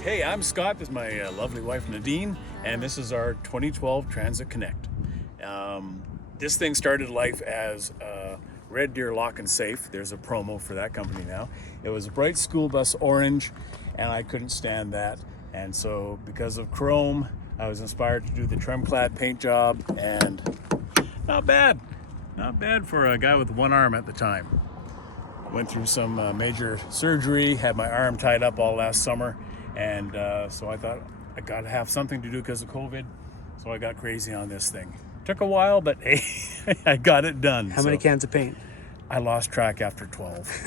right, hey, I'm Scott. This is my lovely wife Nadine, and this is our 2012 Transit Connect. This thing started life as Red Deer Lock and Safe. There's a promo for that company now. It was a bright school bus orange, and I couldn't stand that. And so because of chrome, I was inspired to do the trim-clad paint job, and not bad for a guy with one arm at the time. I went through some major surgery, had my arm tied up all last summer, and so I thought I gotta have something to do because of COVID, so I got crazy on this thing. Took a while, but hey, I got it done. How many cans of paint? I lost track after 12.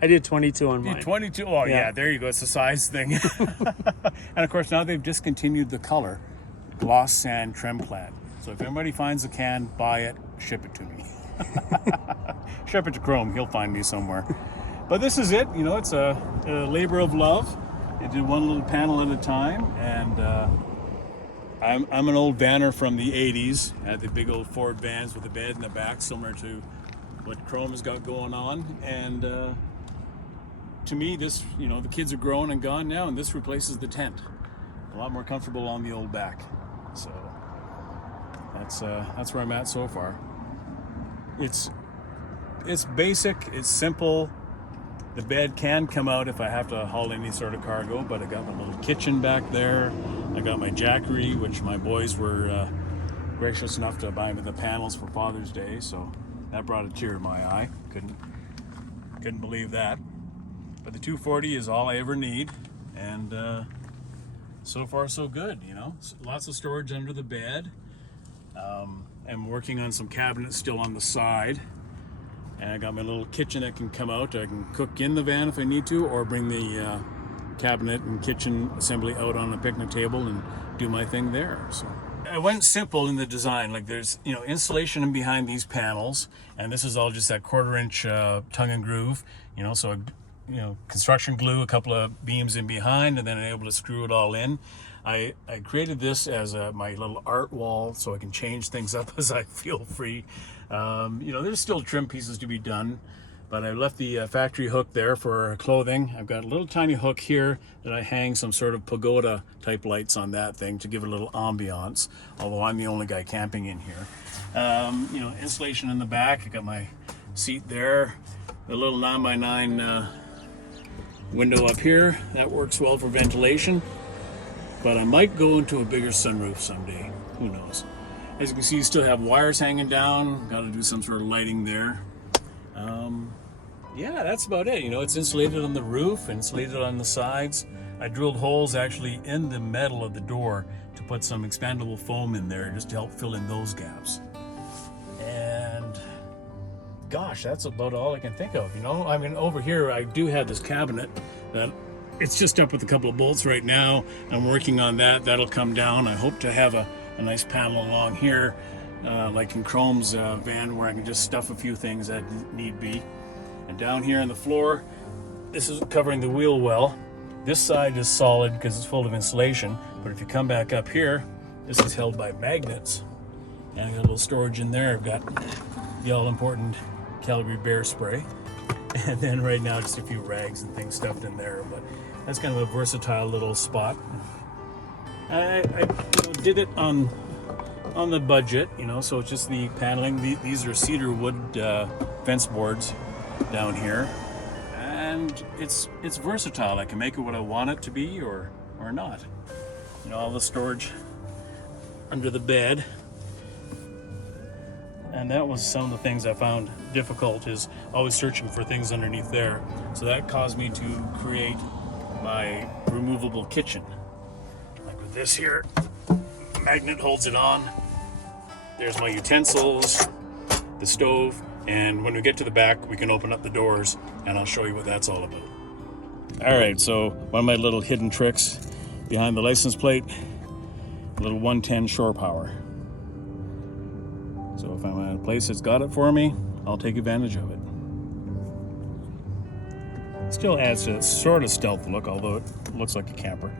I did 22 on mine. 22? Oh yeah, there you go. It's a size thing. And of course now they've discontinued the color gloss sand trim clad. So if anybody finds a can, buy it, ship it to me. Ship it to Chrome, he'll find me somewhere. But this is it, you know, it's a labor of love. I did one little panel at a time, and I'm an old vanner from the 80s. I had the big old Ford vans with a bed in the back, similar to what Chrome has got going on. And to me, this, you know, the kids are grown and gone now, and this replaces the tent. A lot more comfortable on the old back. So that's where I'm at so far. It's basic, it's simple. The bed can come out if I have to haul any sort of cargo, but I got my little kitchen back there. I got my jackery, which my boys were gracious enough to buy me the panels for Father's Day, so that brought a tear to my eye. Couldn't believe that. But the 240 is all I ever need, and so far so good, you know. Lots of storage under the bed. I'm working on some cabinets still on the side. And I got my little kitchen that can come out. I can cook in the van if I need to, or bring the cabinet and kitchen assembly out on a picnic table and do my thing there. So I went simple in the design. Like there's, you know, insulation in behind these panels, and this is all just that 1/4 inch tongue and groove, you know, so you know, construction glue a couple of beams in behind, and then I'm able to screw it all in. I created this as my little art wall, so I can change things up as I feel free. You know, there's still trim pieces to be done, but I left the factory hook there for clothing. I've got a little tiny hook here that I hang some sort of pagoda type lights on that thing to give it a little ambiance, although I'm the only guy camping in here. You know, insulation in the back. I got my seat there, a little 9x9 window up here. That works well for ventilation, but I might go into a bigger sunroof someday. Who knows? As you can see, you still have wires hanging down. Got to do some sort of lighting there. Yeah, that's about it. You know, it's insulated on the roof, insulated on the sides. I drilled holes actually in the metal of the door to put some expandable foam in there just to help fill in those gaps. And gosh, that's about all I can think of. You know, I mean, over here I do have this cabinet that it's just up with a couple of bolts right now. I'm working on that. That'll come down. I hope to have a nice panel along here, like in Chrome's van, where I can just stuff a few things that need be. And down here on the floor, this is covering the wheel well. This side is solid because it's full of insulation, but if you come back up here, this is held by magnets. And I got a little storage in there. I've got the all-important Calgary bear spray. And then right now, just a few rags and things stuffed in there, but that's kind of a versatile little spot. I did it on the budget, you know, so it's just the paneling. These are cedar wood fence boards down here, and it's versatile. I can make it what I want it to be, or not. You know, all the storage under the bed, and that was some of the things I found difficult, is always searching for things underneath there. So that caused me to create my removable kitchen. This here magnet holds it on. There's my utensils, the stove, and when we get to the back we can open up the doors and I'll show you what that's all about. Alright, so one of my little hidden tricks behind the license plate, a little 110 shore power. So if I'm at a place that's got it for me, I'll take advantage of it. Still adds to a sort of stealth look, although it looks like a camper.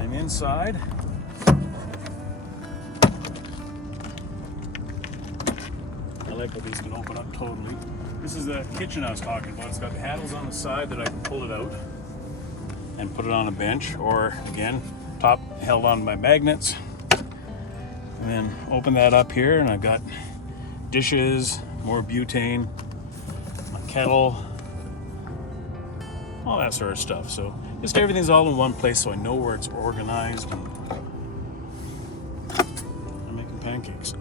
And then inside, I like how these can open up totally. This is the kitchen I was talking about. It's got the handles on the side that I can pull it out. and put it on a bench, or again, top held on by magnets. And then open that up here, and I've got dishes, more butane, my kettle, all that sort of stuff. So just everything's all in one place, so I know where it's organized. And I'm making pancakes.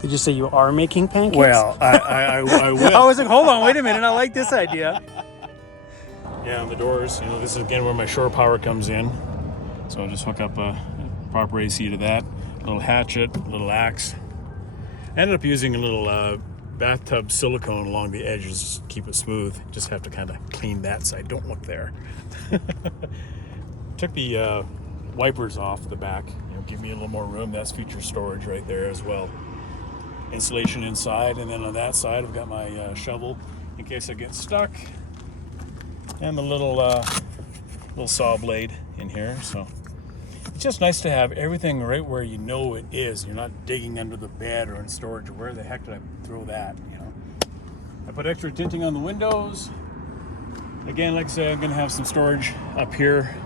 Did you say you are making pancakes? Well, I will. I was like, hold on, wait a minute. I like this idea. Yeah, and the doors, this is again where my shore power comes in. So I'll just hook up a proper AC to that. A little hatchet, a little axe. Ended up using a little bathtub silicone along the edges to keep it smooth. Just have to kind of clean that side. Don't look there. Took the wipers off the back. Give me a little more room. That's future storage right there as well. Insulation inside, and then on that side I've got my shovel in case I get stuck, and the little saw blade in here. So it's just nice to have everything right where you know it is. You're not digging under the bed or in storage. Where the heck did I throw that? I put extra tinting on the windows. Again, like I said, I'm gonna have some storage up here,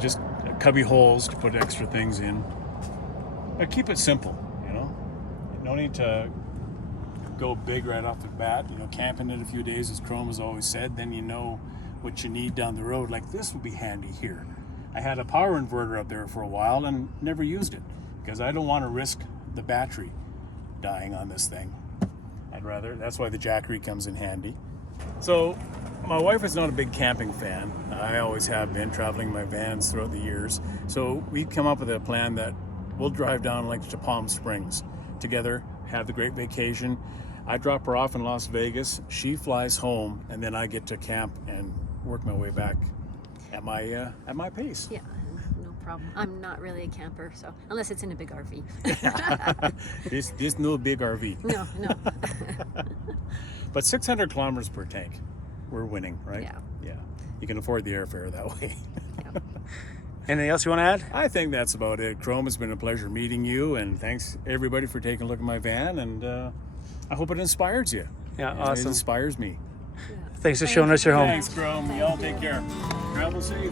just cubby holes to put extra things in, but keep it simple. No need to go big right off the bat. Camping in a few days, as Chrome has always said, then you know what you need down the road. Like this would be handy here. I had a power inverter up there for a while and never used it because I don't want to risk the battery dying on this thing. That's why the Jackery comes in handy. So my wife is not a big camping fan. I always have been, traveling my vans throughout the years. So we've come up with a plan that we'll drive down like to Palm Springs together, have the great vacation. I drop her off in Las Vegas, she flies home, and then I get to camp and work my way back at my pace. Yeah, no problem. I'm not really a camper, so unless it's in a big RV. This no big RV. No. But 600 kilometers per tank, we're winning, right? Yeah. You can afford the airfare that way. Yeah. Anything else you want to add? I think that's about it. Chrome, it's been a pleasure meeting you, and thanks everybody for taking a look at my van, and I hope it inspires you. Yeah, awesome. It inspires me. Thanks for showing us your home. Thanks, Chrome. Y'all take care. Travel safe.